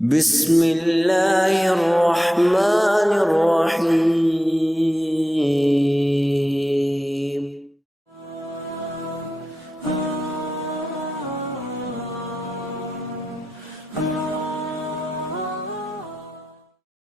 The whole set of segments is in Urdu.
بسم اللہ الرحمن الرحیم۔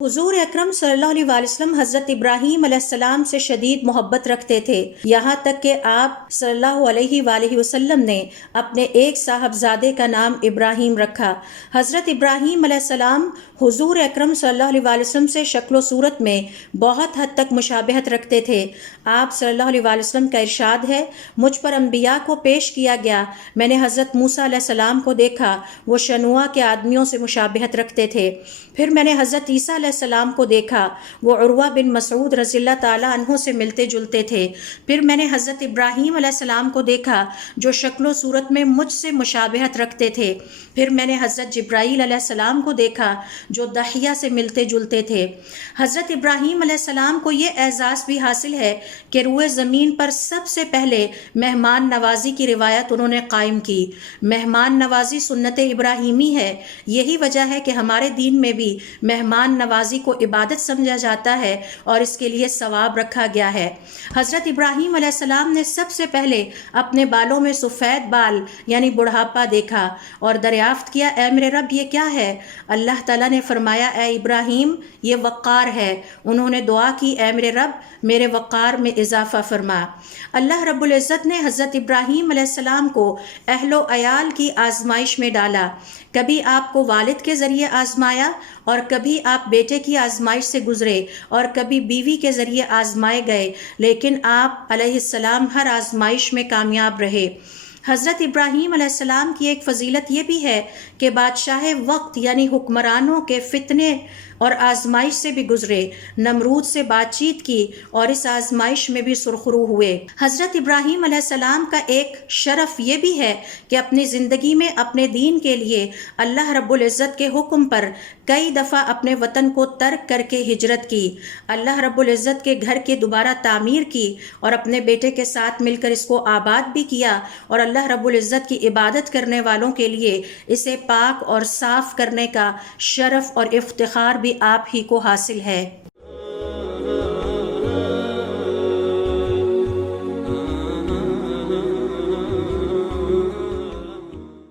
حضور اکرم صلی اللہ علیہ وسلم حضرت ابراہیم علیہ السلام سے شدید محبت رکھتے تھے، یہاں تک کہ آپ صلی اللہ علیہ وآلہ وسلم نے اپنے ایک صاحبزادے کا نام ابراہیم رکھا۔ حضرت ابراہیم علیہ السلام حضور اکرم صلی اللہ علیہ وسلم سے شکل و صورت میں بہت حد تک مشابہت رکھتے تھے۔ آپ صلی اللہ علیہ وسلم کا ارشاد ہے، مجھ پر انبیاء کو پیش کیا گیا، میں نے حضرت موسیٰ علیہ السلام کو دیکھا، وہ شنوءہ کے آدمیوں سے مشابہت رکھتے تھے۔ پھر میں نے حضرت عیسیٰ علیہ السلام کو دیکھا، وہ عروہ بن مسعود رضی اللہ تعالیٰ عنہ سے ملتے جلتے تھے۔ پھر میں نے حضرت ابراہیم علیہ السلام کو دیکھا جو شکل و صورت میں مجھ سے مشابہت رکھتے تھے۔ پھر میں نے حضرت جبرائیل علیہ السلام کو دیکھا جو دحیہ سے ملتے جلتے تھے۔ حضرت ابراہیم علیہ السلام کو یہ اعزاز بھی حاصل ہے کہ روئے زمین پر سب سے پہلے مہمان نوازی کی روایت انہوں نے قائم کی۔ مہمان نوازی سنت ابراہیمی ہے، یہی وجہ ہے کہ ہمارے دین میں بھی مہمان نوازی کو عبادت سمجھا جاتا ہے اور اس کے لیے ثواب رکھا گیا ہے۔ حضرت ابراہیم علیہ السلام نے سب سے پہلے اپنے بالوں میں سفید بال یعنی بڑھاپا دیکھا اور دریافت کیا، اے میرے رب یہ کیا ہے؟ اللہ تعالیٰ نے فرمایا، اے ابراہیم یہ وقار ہے۔ انہوں نے دعا کی، اے میرے رب میرے وقار میں اضافہ فرما۔ اللہ رب العزت نے حضرت ابراہیم علیہ السلام کو اہل و عیال کی آزمائش میں ڈالا، کبھی آپ کو والد کے ذریعے آزمایا اور کبھی آپ بیٹے کی آزمائش سے گزرے اور کبھی بیوی کے ذریعے آزمائے گئے، لیکن آپ علیہ السلام ہر آزمائش میں کامیاب رہے۔ حضرت ابراہیم علیہ السلام کی ایک فضیلت یہ بھی ہے کہ بادشاہ وقت یعنی حکمرانوں کے فتنے اور آزمائش سے بھی گزرے، نمرود سے بات چیت کی اور اس آزمائش میں بھی سرخرو ہوئے۔ حضرت ابراہیم علیہ السلام کا ایک شرف یہ بھی ہے کہ اپنی زندگی میں اپنے دین کے لیے اللہ رب العزت کے حکم پر کئی دفعہ اپنے وطن کو ترک کر کے ہجرت کی، اللہ رب العزت کے گھر کے دوبارہ تعمیر کی اور اپنے بیٹے کے ساتھ مل کر اس کو آباد بھی کیا، اور اللہ رب العزت کی عبادت کرنے والوں کے لیے اسے پاک اور صاف کرنے کا شرف اور افتخار بھی آپ ہی کو حاصل ہے۔